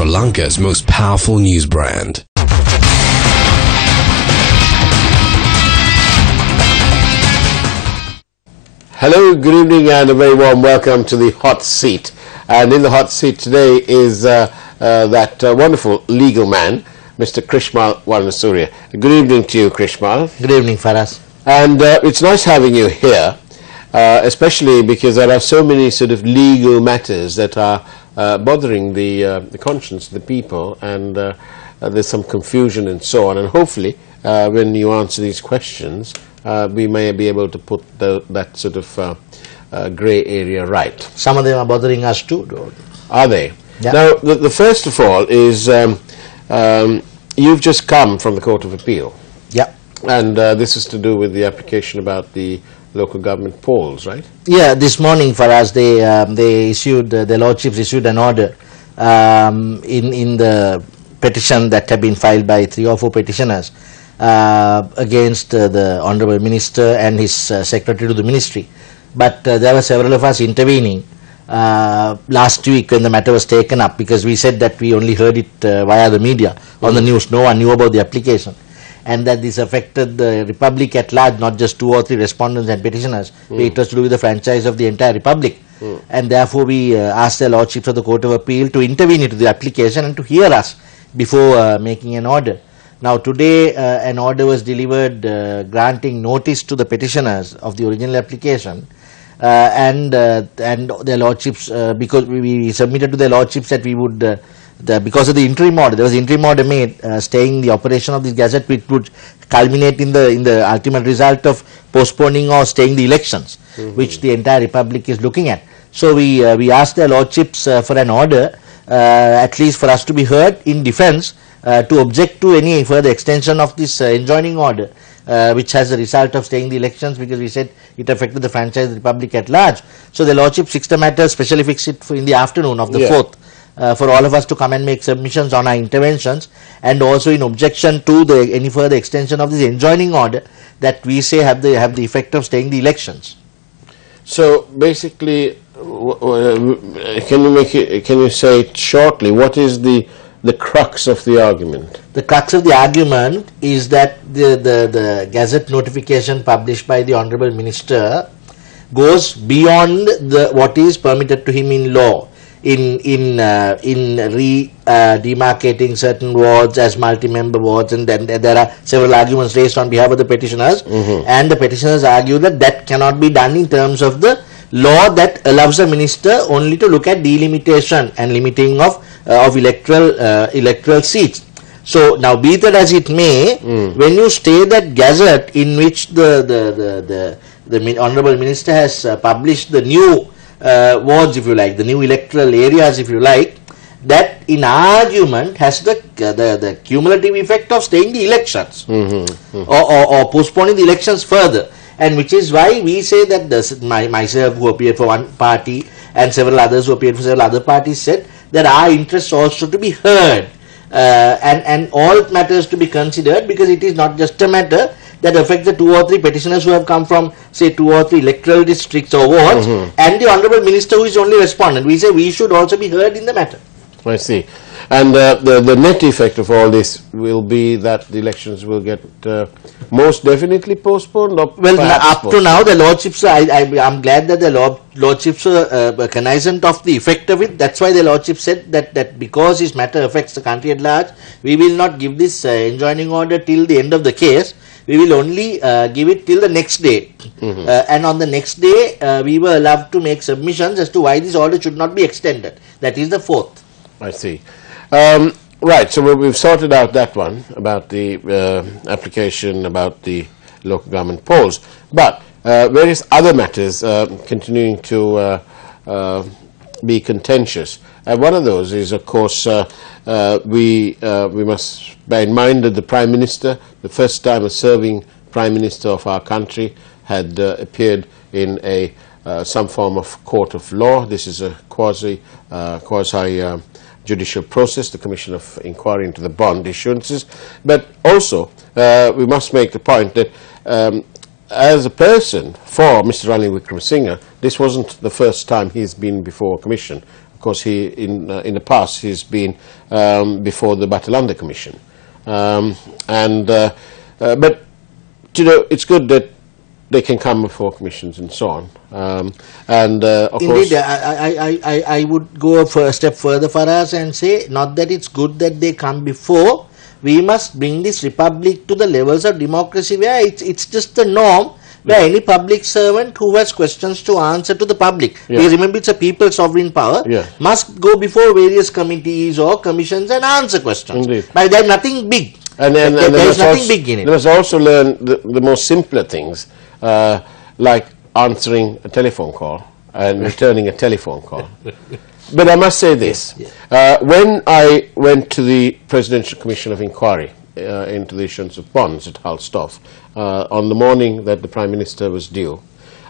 Sri Lanka's most powerful news brand. Hello, good evening and a very warm welcome to the Hot Seat. And in the Hot Seat today is that wonderful legal man, Mr. Krishmal Varnasuriya. Good evening to you, Krishmal. Good evening, Faraz. And it's nice having you here, especially because there are so many sort of legal matters that are bothering the conscience of the people, and there's some confusion and so on. And hopefully, when you answer these questions, we may be able to put that sort of grey area right. Some of them are bothering us too. Are they? Yeah. Now, the first of all is you've just come from the Court of Appeal. Yeah. And this is to do with the application about the local government polls, right? Yeah, this morning for us, they issued, the Lordships issued an order in the petition that had been filed by 3 or 4 petitioners against the Honourable Minister and his Secretary to the Ministry. But there were several of us intervening last week when the matter was taken up, because we said that we only heard it via the media, on the news. No one knew about the application, and that this affected the Republic at large, not just 2 or 3 respondents and petitioners. It was to do with the franchise of the entire Republic. And therefore we asked the Lordships of the Court of Appeal to intervene into the application and to hear us before making an order. Now today an order was delivered granting notice to the petitioners of the original application, and their Lordships, because we submitted to their Lordships that we would because of the interim order, there was an interim order made staying the operation of this gazette, which would culminate in the ultimate result of postponing or staying the elections, which the entire Republic is looking at. So we asked their Lordships for an order, at least for us to be heard in defence, to object to any further extension of this enjoining order, which has the result of staying the elections, because we said it affected the franchise of the Republic at large. So the Lordship fixed the matter, specially fixed it in the afternoon of the 4th, for all of us to come and make submissions on our interventions, and also in objection to any further extension of this enjoining order that we say have the effect of staying the elections. So basically, can you say it shortly? What is the crux of the argument? The crux of the argument is that the Gazette notification published by the Honourable Minister goes beyond what is permitted to him in law, in demarcating certain wards as multi-member wards, and then there are several arguments raised on behalf of the petitioners, and the petitioners argue that cannot be done in terms of the law that allows the minister only to look at delimitation and limiting of electoral seats. So now, be that as it may, when you stay that gazette in which the Honourable Minister has published the new wards, if you like, the new electoral areas, if you like, that in argument has the cumulative effect of staying the elections, or postponing the elections further. And which is why we say that myself, who appeared for one party, and several others who appeared for several other parties, said that our interests also to be heard, and all matters to be considered, because it is not just a matter that affects the 2 or 3 petitioners who have come from, say, 2 or 3 electoral districts or wards, and the Honourable Minister, who is only respondent. We say we should also be heard in the matter. I see. And the net effect of all this will be that the elections will get most definitely postponed, or well, up to now, the Lordships, I'm glad that the Lordships are cognizant of the effect of it. That's why the Lordship said that because this matter affects the country at large, we will not give this enjoining order till the end of the case. We will only give it till the next day. And on the next day, we were allowed to make submissions as to why this order should not be extended. That is the 4th. I see. Right, so we've sorted out that one about the application about the local government polls, but various other matters continuing to be contentious. One of those is, of course, we must bear in mind that the Prime Minister, the first time a serving Prime Minister of our country, had appeared in some form of court of law. This is a quasi judicial process, the Commission of Inquiry into the bond issuances. But also, we must make the point that as a person, for Mr. Ranil Wickremesinghe, this wasn't the first time he's been before a commission. Of course, he in the past he's been before the Batalanda Commission, but you know, it's good that they can come before commissions and so on. Of Indeed, course, I would go a step further for us and say, not that it's good that they come before, we must bring this republic to the levels of democracy where it's just the norm, where any public servant who has questions to answer to the public, because remember it's a people's sovereign power, must go before various committees or commissions and answer questions. Indeed. But there's nothing big. And there is nothing big in it. They must also learn the more simpler things, like answering a telephone call and returning a telephone call. But I must say this, when I went to the Presidential Commission of Inquiry into the issuance of bonds at Halstoff, on the morning that the Prime Minister was due,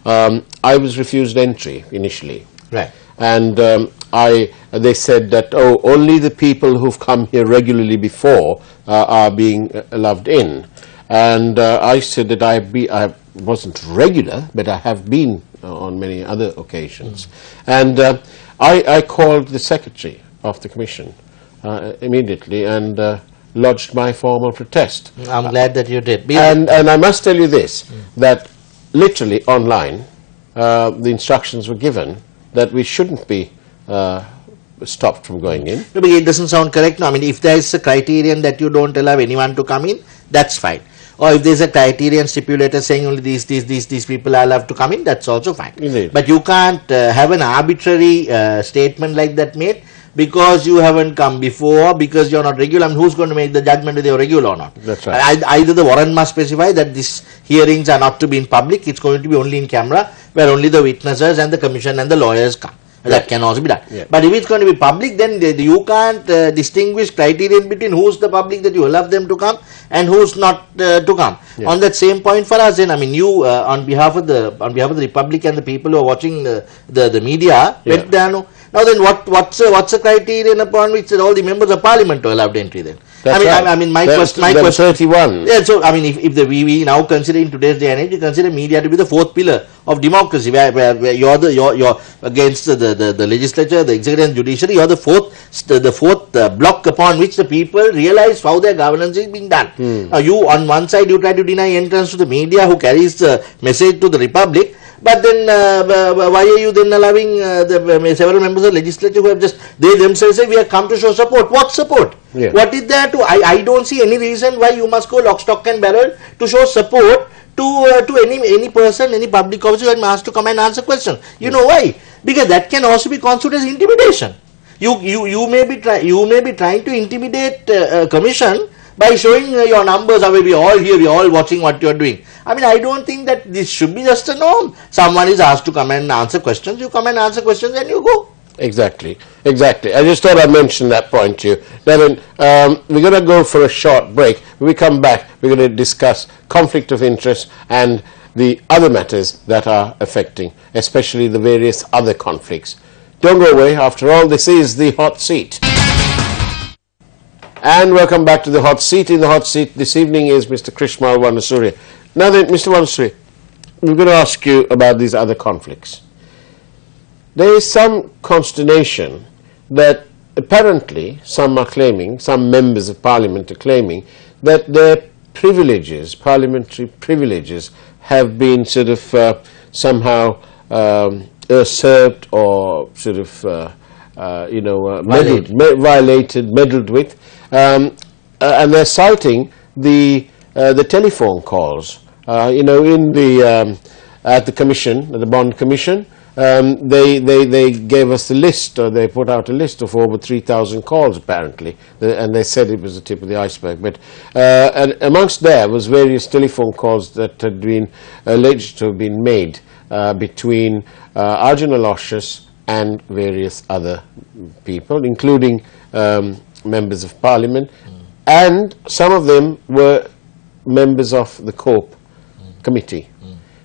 I was refused entry initially. Right. And they said that, oh, only the people who've come here regularly before are being allowed in. And I said that I wasn't regular, but I have been on many other occasions. And I called the Secretary of the Commission immediately and lodged my formal protest. I'm glad that you did. And I must tell you this, that literally online, the instructions were given that we shouldn't be stopped from going in. No, but it doesn't sound correct. No, I mean, if there is a criterion that you don't allow anyone to come in, that's fine. Or if there's a criterion stipulated saying only these people are allowed to come in, that's also fine. Indeed. But you can't have an arbitrary statement like that made because you haven't come before, because you're not regular. I mean, who's going to make the judgment whether you're regular or not? That's right. Either the warrant must specify that these hearings are not to be in public, it's going to be only in camera, where only the witnesses and the commission and the lawyers come. That can also be done. Yeah. But if it's going to be public, then you can't distinguish criterion between who's the public that you allow them to come and who's not to come. Yeah. On that same point for us, then I mean, you on behalf of the Republic and the people who are watching the media, went there. Now then, what's a criterion upon which all the members of Parliament are allowed entry then? That's right. I mean, my question. 31. Yeah, so I mean, if we now consider in today's day and age, we consider media to be the fourth pillar of democracy, where you're against the legislature, the executive and judiciary. You're the fourth block upon which the people realize how their governance is being done. Now, you on one side you try to deny entrance to the media who carries the message to the republic. But then, why are you then allowing several members of the legislature who have they themselves say, we have come to show support? What support? Yeah. What is there to, I don't see any reason why you must go lock, stock and barrel to show support to any person, any public officer who has to come and answer questions. You know why? Because that can also be considered as intimidation. You may be trying to intimidate a commission by showing your numbers. We are all here, we are all watching what you are doing. I mean, I don't think that this should be just a norm. Someone is asked to come and answer questions, you come and answer questions and you go. Exactly. I just thought I'd mention that point to you. Then we're going to go for a short break. When we come back, we're going to discuss conflict of interest and the other matters that are affecting, especially the various other conflicts. Don't go away. After all, this is the Hot Seat. And welcome back to the Hot Seat. In the Hot Seat this evening is Mr. Krishmal Wanasuri. Now then, Mr. Wanasuri, we're going to ask you about these other conflicts. There is some consternation that apparently some are claiming, some members of Parliament are claiming, that their privileges, parliamentary privileges, have been sort of somehow usurped or sort of violated, meddled with, and they're citing the telephone calls. In the at the commission, the bond commission, they gave us the list, or they put out a list of over 3,000 calls apparently, and they said it was the tip of the iceberg. But and amongst there was various telephone calls that had been alleged to have been made between Arjun Aloysius and various other people, including members of Parliament, and some of them were members of the COPE committee.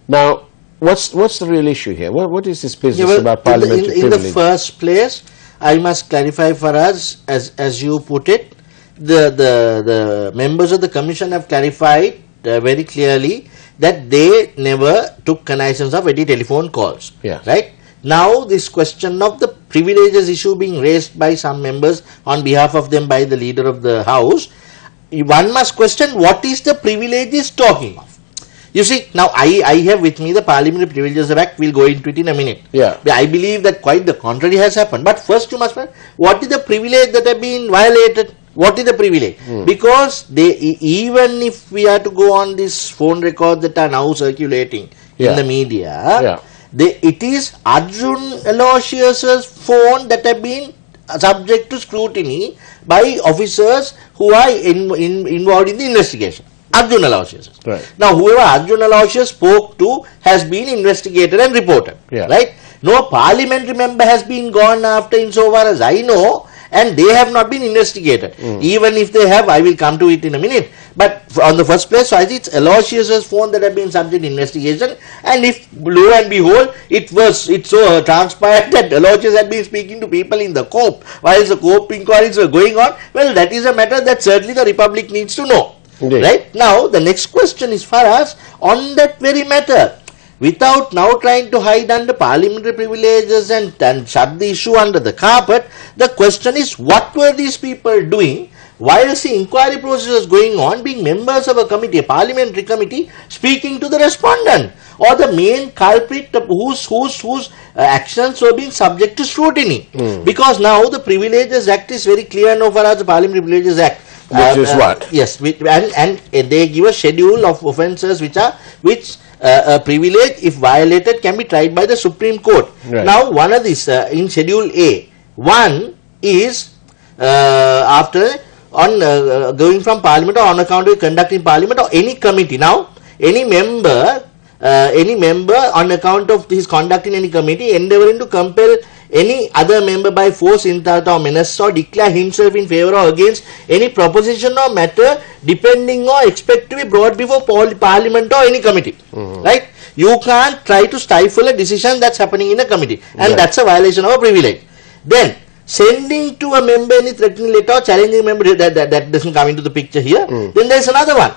Now, what's the real issue here? What is this business about parliamentary privilege? In the first place, I must clarify for us, as you put it, the members of the commission have clarified very clearly that they never took cognizance of any telephone calls. Yeah. Right? Now this question of the privileges issue being raised by some members on behalf of them by the leader of the house, one must question what is the privileges talking of. You see, now I have with me the Parliamentary Privileges Act. We'll go into it in a minute. Yeah. I believe that quite the contrary has happened. But first you must know, what is the privilege that have been violated? What is the privilege? Because they, even if we are to go on this phone records that are now circulating in the media, it is Arjun Aloysius's phone that have been subject to scrutiny by officers who are involved in the investigation. Arjun Aloysius. Right. Now, whoever Arjun Aloysius spoke to has been investigated and reported. Right? No parliamentary member has been gone after insofar as I know, and they have not been investigated. Even if they have, I will come to it in a minute. But on the first place, so I think it's Aloysius's phone that have been subject to investigation, and if lo and behold, it so transpired that Aloysius had been speaking to people in the COPE while the COPE inquiries were going on, well, that is a matter that certainly the Republic needs to know. Indeed. Right? Now, the next question is for us on that very matter. Without now trying to hide under parliamentary privileges and shut the issue under the carpet, the question is what were these people doing while the inquiry process was going on, being members of a committee, a parliamentary committee, speaking to the respondent or the main culprit whose actions were being subject to scrutiny. Because now the Privileges Act is very clear now for us, the Parliamentary Privileges Act. Which is what? Yes, and they give a schedule of offences which a privilege, if violated, can be tried by the Supreme Court. Right. Now, one of these in Schedule A, one is after going from Parliament or on account of conducting Parliament or any committee. Now, any member on account of his conduct in any committee endeavouring to compel any other member by force, insult or menace or declare himself in favour or against any proposition or matter depending or expect to be brought before Parliament or any committee. Right? You can't try to stifle a decision that's happening in a committee, and that's a violation of a privilege. Then, sending to a member any threatening letter or challenging a member, that doesn't come into the picture here. Then there's another one.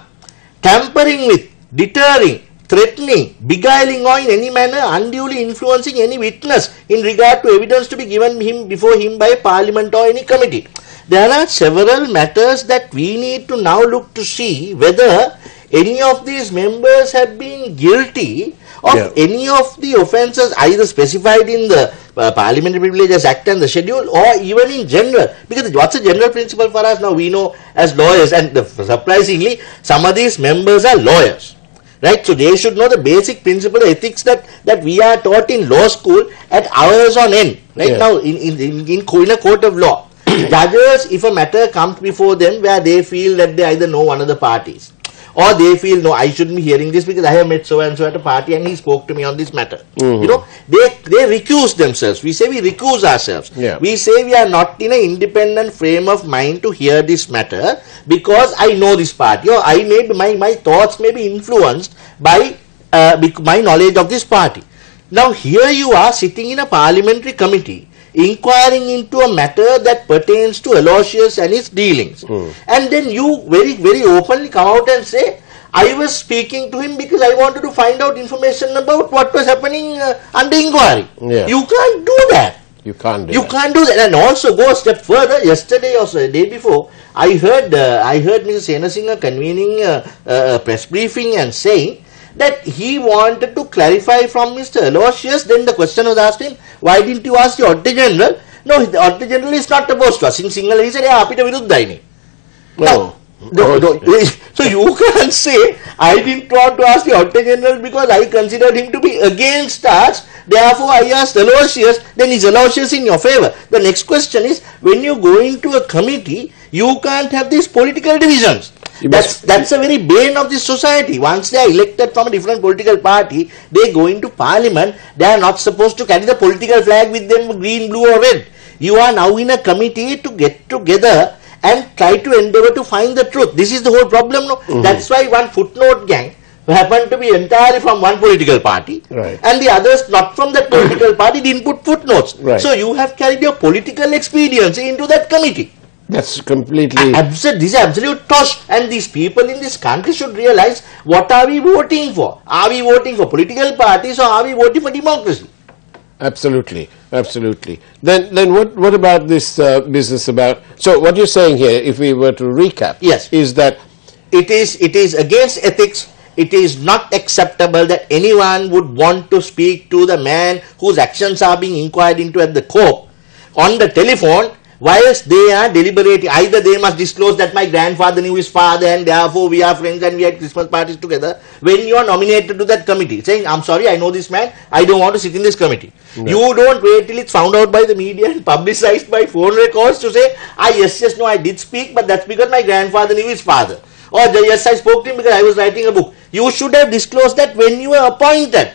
Tampering with, deterring, threatening, beguiling or in any manner unduly influencing any witness in regard to evidence to be given before him by Parliament or any committee. There are several matters that we need to now look to see whether any of these members have been guilty of any of the offences either specified in the Parliamentary Privileges Act and the schedule, or even in general. Because what's a general principle for us now? We know as lawyers, and surprisingly, some of these members are lawyers. Right? So they should know the basic principle of ethics that we are taught in law school at hours on end. Right? Now, in a court of law, judges, if a matter comes before them where they feel that they either know one of the parties, or they feel, no, I shouldn't be hearing this because I have met so and so at a party and he spoke to me on this matter. You know, they recuse themselves. We say we recuse ourselves. We say we are not in an independent frame of mind to hear this matter because I know this party, or I may my thoughts may be influenced by my knowledge of this party. Now here you are sitting in a parliamentary committee inquiring into a matter that pertains to Aloysius and his dealings. And then you very, very openly come out and say, I was speaking to him because I wanted to find out information about what was happening under inquiry. You can't do that. You can't do that. And also go a step further. Yesterday or the day before, I heard Mr. Senasinghe convening a press briefing and saying that he wanted to clarify from Mr. Aloysius. Then the question was asked him, why didn't you ask the Auditor General? No, the Auditor General is not opposed to us. In Sinhala, he said, yeah, apita viruddhaini. No. So you can't say, I didn't want to ask the Auditor General because I considered him to be against us, therefore I asked Aloysius, then is Aloysius in your favour? The next question is, when you go into a committee, you can't have these political divisions. That's a very bane of this society. Once they are elected from a different political party, they go into Parliament, they are not supposed to carry the political flag with them, green, blue or red. You are now in a committee to get together and try to endeavour to find the truth. This is the whole problem. No? That's why one footnote gang happened to be entirely from one political party, and the others not from that political party didn't put footnotes. So you have carried your political expediency into that committee. That's completely... This is absolute tosh, and these people in this country should realize, what are we voting for? Are we voting for political parties or are we voting for democracy? Absolutely, absolutely. Then what about this business about? So what you're saying here, if we were to recap, yes, is that it is against ethics. It is not acceptable that anyone would want to speak to the man whose actions are being inquired into at the court on the telephone whilst they are deliberating. Either they must disclose that my grandfather knew his father and therefore we are friends and we had Christmas parties together, when you are nominated to that committee, saying, I'm sorry, I know this man, I don't want to sit in this committee. No. You don't wait till it's found out by the media and publicized by phone records to say, yes, no, I did speak, but that's because my grandfather knew his father. Or yes, I spoke to him because I was writing a book. You should have disclosed that when you were appointed.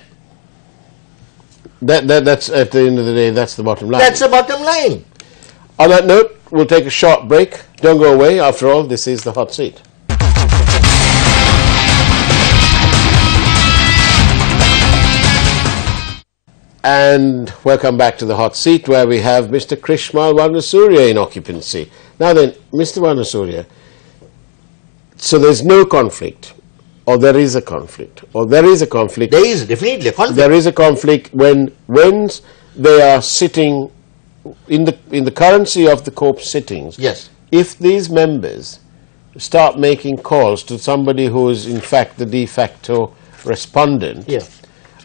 That's at the end of the day, that's the bottom line. That's the bottom line. On that note, we'll take a short break. Don't go away. After all, this is the Hot Seat. And welcome back to the Hot Seat, where we have Mr. Krishmal Varnasurya in occupancy. Now then, Mr. Varnasurya, so there's no conflict, or there is a conflict, or there is a conflict. There is definitely a conflict. There is a conflict when they are sitting in the currency of the COPE sittings. Yes. If these members start making calls to somebody who is in fact the de facto respondent, yeah,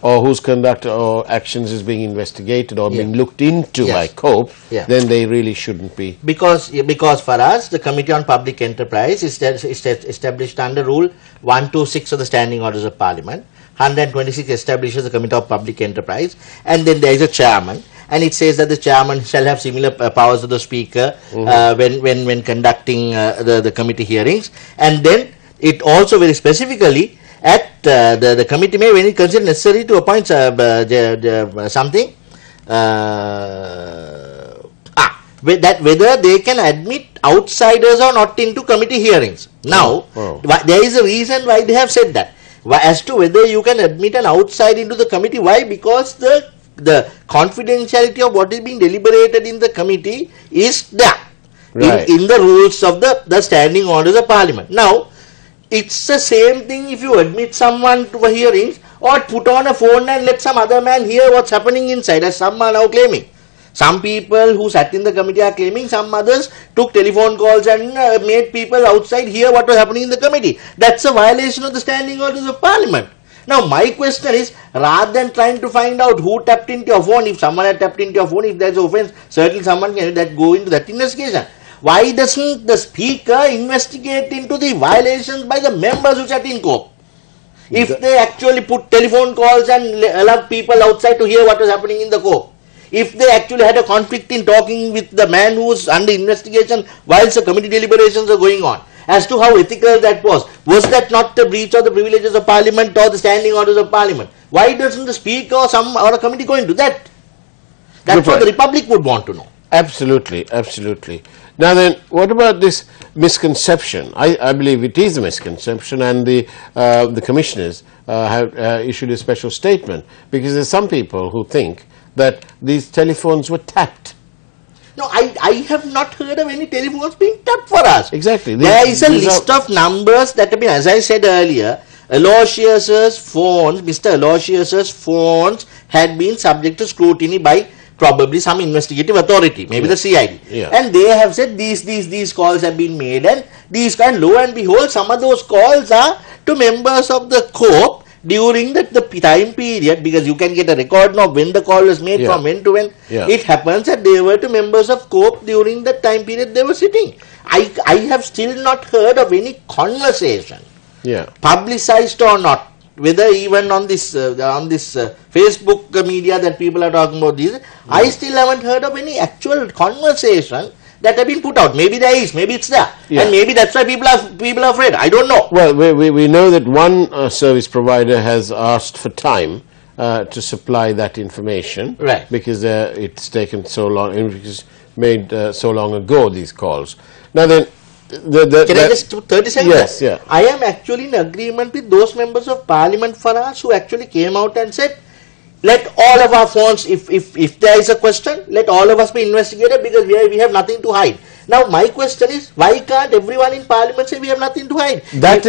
or whose conduct or actions is being investigated or being looked into by COPE, then they really shouldn't be. Because for us, the Committee on Public Enterprise is established under Rule 126 of the Standing Orders of Parliament. 126 establishes the Committee of Public Enterprise, and then there is a chairman, and it says that the chairman shall have similar powers to the speaker when conducting the committee hearings. And then it also very specifically at the committee may, when it considers necessary, to appoint something whether they can admit outsiders or not into committee hearings. Now, there is a reason why they have said that. As to whether you can admit an outside into the committee. Why? Because the confidentiality of what is being deliberated in the committee is there in the rules of the Standing Orders of Parliament. Now, it's the same thing if you admit someone to a hearings or put on a phone and let some other man hear what's happening inside, as some are now claiming. Some people who sat in the committee are claiming, some others took telephone calls and made people outside hear what was happening in the committee. That's a violation of the Standing Orders of Parliament. Now, my question is, rather than trying to find out who tapped into your phone, if someone had tapped into your phone, if there's offense, certainly someone can go into that investigation. Why doesn't the speaker investigate into the violations by the members who sat in COPE? If they actually put telephone calls and allowed people outside to hear what was happening in the COPE. If they actually had a conflict in talking with the man who was under investigation whilst the committee deliberations are going on. As to how ethical that was that not a breach of the privileges of Parliament or the Standing Orders of Parliament? Why doesn't the speaker or a committee go into that? That's what the Republic would want to know. Absolutely, absolutely. Now then, what about this misconception? I believe it is a misconception, and the commissioners have issued a special statement, because there's some people who think that these telephones were tapped. No, I have not heard of any telephones being tapped for us. Exactly. There is a list of numbers that have been, as I said earlier, Aloysius's phones, Mr. Aloysius's phones had been subject to scrutiny by probably some investigative authority, maybe the CID. Yeah. And they have said these calls have been made, and lo and behold, some of those calls are to members of the COPE during the time period, because you can get a record of when the call was made, from when to when. It happens that they were to members of COPE during the time period they were sitting. I have still not heard of any conversation, publicized or not, whether even on this Facebook media that people are talking about this, I still haven't heard of any actual conversation that have been put out. Maybe there is, maybe it's there, and maybe that's why people are afraid. I don't know. Well, we know that one service provider has asked for time to supply that information, because it's taken so long, and it was made so long ago, these calls. Now then, can I just 30 seconds? Yes, I am actually in agreement with those members of Parliament for us who actually came out and said, let all of our phones, if there is a question, let all of us be investigated, because we have nothing to hide. Now my question is, why can't everyone in Parliament say we have nothing to hide? That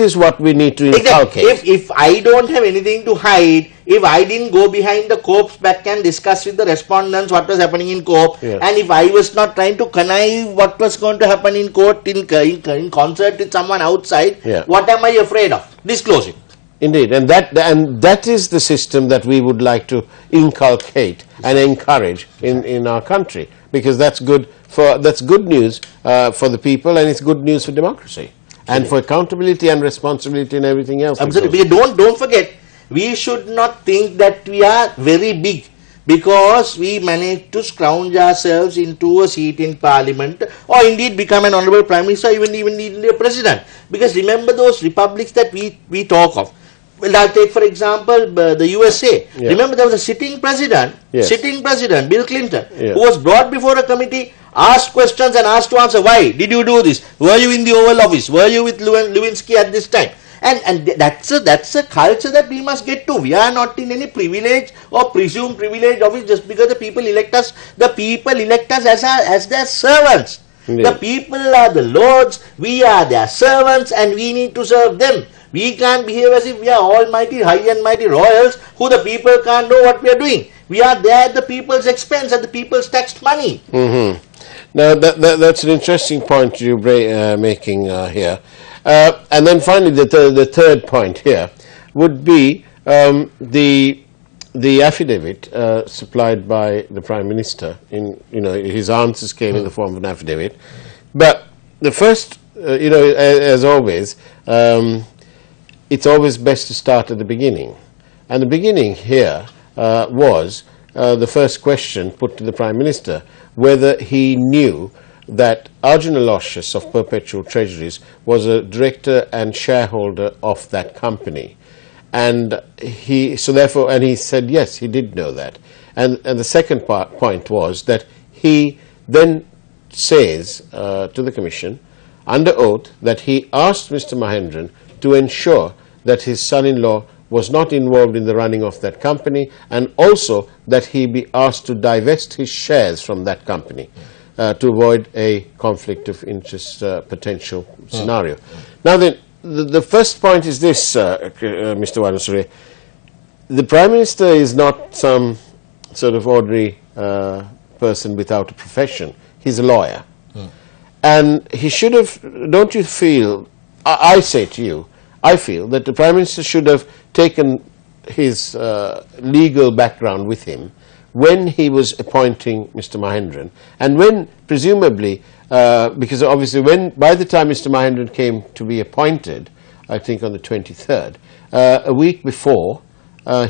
is what we need to inculcate. Exactly. If I don't have anything to hide, if I didn't go behind the corpse back and discuss with the respondents what was happening in court, and if I was not trying to connive what was going to happen in court in concert with someone outside, what am I afraid of? Disclosing. Indeed, and that is the system that we would like to inculcate and encourage in our country, because that's good news for the people, and it's good news for democracy, and for accountability and responsibility and everything else. Absolutely. Don't forget, we should not think that we are very big because we managed to scrounge ourselves into a seat in Parliament, or indeed become an honorable Prime Minister, even a president. Because remember those republics that we talk of. Well, I'll take for example the USA. Remember, there was a sitting president, Bill Clinton, who was brought before a committee, asked questions and asked to answer. Why did you do this? Were you in the Oval Office? Were you with Lewinsky at this time? And that's a culture that we must get to. We are not in any privilege or presumed privilege office just because the people elect us. The people elect us as their servants. Indeed. The people are the lords, we are their servants, and we need to serve them. We can't behave as if we are almighty, high and mighty royals who the people can't know what we are doing. We are there at the people's expense, at the people's taxed money. Now, that's an interesting point you're making here. And then finally, the third point here would be the affidavit supplied by the Prime Minister. His answers came in the form of an affidavit. But the first, as always, it's always best to start at the beginning. And the beginning here was the first question put to the Prime Minister, whether he knew that Arjun Aloysius of Perpetual Treasuries was a director and shareholder of that company. And he said yes, he did know that. And the second point was that he then says to the Commission under oath that he asked Mr. Mahendran to ensure that his son-in-law was not involved in the running of that company, and also that he be asked to divest his shares from that company to avoid a conflict of interest potential scenario. Now then, the first point is this, Mr. Wanasuri. The Prime Minister is not some sort of ordinary person without a profession. He's a lawyer. And he should have, don't you feel, I say to you, I feel that the Prime Minister should have taken his legal background with him when he was appointing Mr. Mahendran, and when presumably, because obviously by the time Mr. Mahendran came to be appointed, I think on the 23rd, a week before,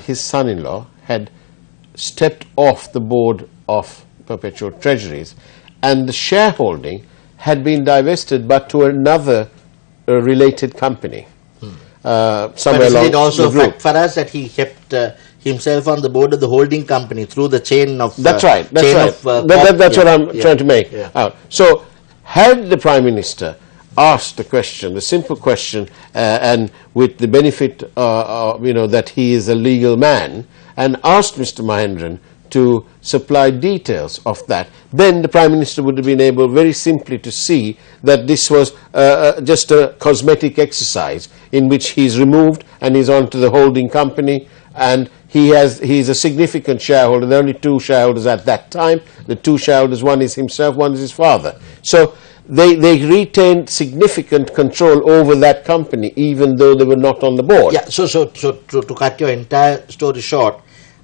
his son-in-law had stepped off the board of Perpetual Treasuries, and the shareholding had been divested, but to another related company. Somewhere along it also a fact for us that he kept himself on the board of the holding company through the chain of... That's right. That's what I'm trying to make out. So, had the Prime Minister asked the question, the simple question, and with the benefit, that he is a legal man, and asked Mr. Mahendran to supply details of that, then the Prime Minister would have been able very simply to see that this was just a cosmetic exercise in which he's removed and he's on to the holding company, and he's a significant shareholder. There are only two shareholders at that time. The two shareholders, one is himself, one is his father. So they retained significant control over that company, even though they were not on the board. Yeah, so to cut your entire story short,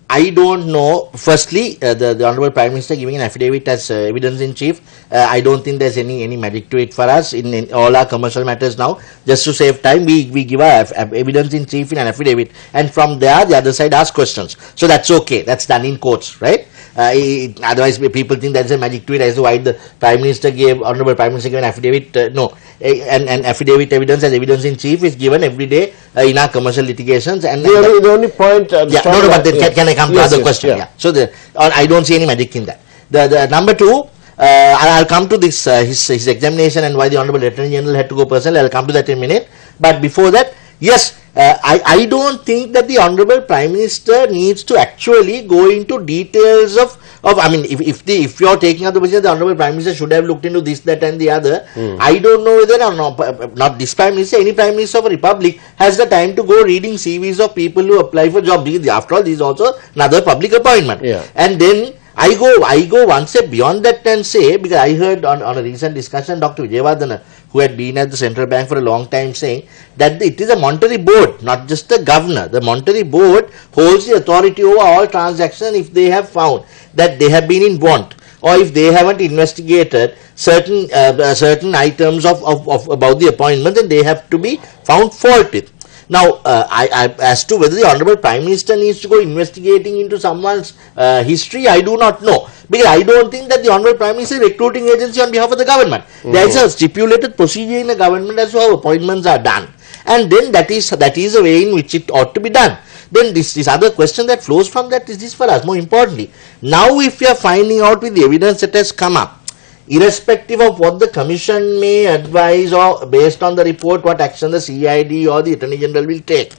I don't know. Firstly, the Honourable Prime Minister giving an affidavit as evidence in chief, I don't think there's any magic to it for us in all our commercial matters now. Just to save time, we give our evidence in chief in an affidavit, and from there the other side asks questions. So that's okay. That's done in courts, right? Otherwise, people think there's a magic to it as to why the Prime Minister Honourable Prime Minister gave an affidavit. No, an affidavit evidence as evidence in chief is given every day in our commercial litigations. And the only point. Can I come to other question? Yeah. So I don't see any magic in that. The number two, I'll come to this his examination and why the Honourable Attorney General had to go personal. I'll come to that in a minute. But before that, yes, I don't think that the Honorable Prime Minister needs to actually go into details of I mean, if you're taking up the position, the Honorable Prime Minister should have looked into this, that and the other. I don't know whether or not this Prime Minister, any Prime Minister of a Republic has the time to go reading CVs of people who apply for jobs. After all, this is also another public appointment. Yeah. And then I go one step beyond that and say, because I heard on a recent discussion, Dr. Vijayawardena, who had been at the central bank for a long time, saying that it is a monetary board, not just the governor. The monetary board holds the authority over all transactions if they have found that they have been in want, or if they haven't investigated certain items of about the appointment, then they have to be found fault with. Now, as to whether the Honorable Prime Minister needs to go investigating into someone's history, I do not know. Because I don't think that the Honorable Prime Minister is a recruiting agency on behalf of the government. There is a stipulated procedure in the government as to how appointments are done. And then that is the way in which it ought to be done. Then this other question that flows from that is this for us, more importantly. Now, if we are finding out with the evidence that has come up, irrespective of what the Commission may advise or based on the report what action the CID or the Attorney General will take,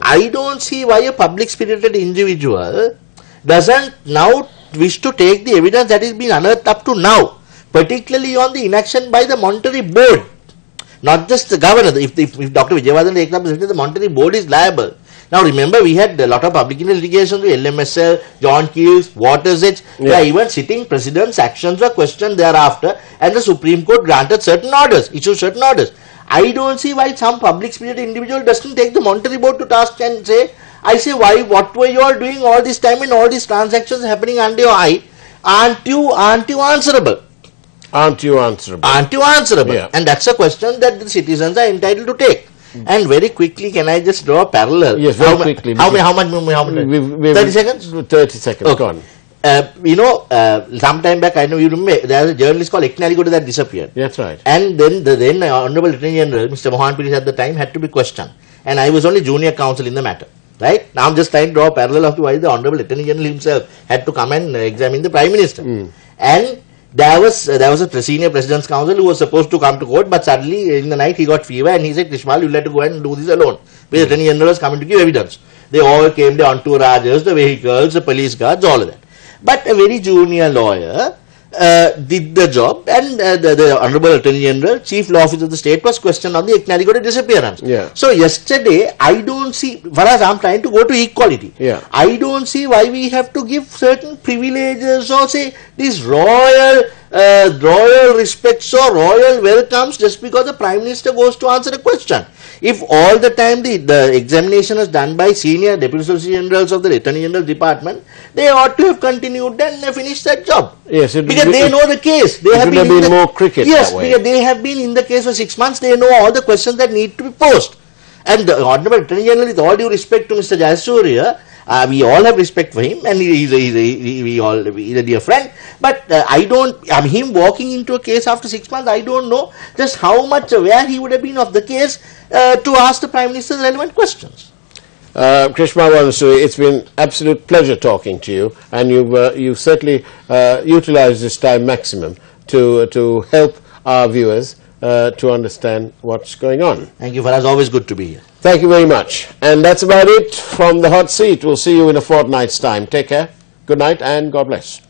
I don't see why a public-spirited individual doesn't now wish to take the evidence that is being unearthed up to now, particularly on the inaction by the Monetary Board, not just the governor. If Dr. Vijayawardena takes up the Monetary Board is liable. Now remember, we had a lot of public litigations with LMSL, John Keels, Waters Edge, where even sitting president's actions were questioned thereafter, and the Supreme Court granted certain orders, issued certain orders. I don't see why some public-spirited individual doesn't take the Monetary Board to task and say, what were you all doing all this time and all these transactions happening under your eye? Aren't you answerable? Aren't you answerable? Aren't you answerable? Yeah. And that's a question that the citizens are entitled to take. And very quickly, can I just draw a parallel? Yes, very quickly. How much? 30 seconds? 30 seconds, okay. go on. Some time back, I know you remember, there was a journalist called Eknaligoda that disappeared. That's right. And then the then Honorable Attorney General, Mr. Mohan Piris at the time, had to be questioned. And I was only junior counsel in the matter. Right? Now I'm just trying to draw a parallel of why the Honorable Attorney General himself had to come and examine the Prime Minister. And there was a senior President's Counsel who was supposed to come to court, but suddenly in the night he got fever and he said, Krishmal, you'll have to go and do this alone. Because the Attorney General was coming to give evidence. They all came, the entourages, the vehicles, the police guards, all of that. But a very junior lawyer did the job, and the Honorable Attorney General, Chief Law Officer of the State, was questioned on the Eknaligoda disappearance. Yeah. So yesterday, I don't see, whereas I'm trying to go to equality, I don't see why we have to give certain privileges or say these royal respects or royal welcomes just because the Prime Minister goes to answer a question. If all the time the examination is done by senior Deputy Solicitor Generals of the Attorney General Department, they ought to have continued and finished that job. Yes, because they know the case. They have been more cricket yes, that way. Because they have been in the case for 6 months. They know all the questions that need to be posed. And the Honorable Attorney General, with all due respect to Mr. Jayasuriya, we all have respect for him, and he's a dear friend. But him walking into a case after 6 months, I don't know just how much aware he would have been of the case to ask the Prime Minister relevant questions. Krishma Wanasuri, it's been absolute pleasure talking to you, and you've certainly utilized this time maximum to help our viewers to understand what's going on. Thank you, Faraz. Always good to be here. Thank you very much. And that's about it from the Hot Seat. We'll see you in a fortnight's time. Take care. Good night and God bless.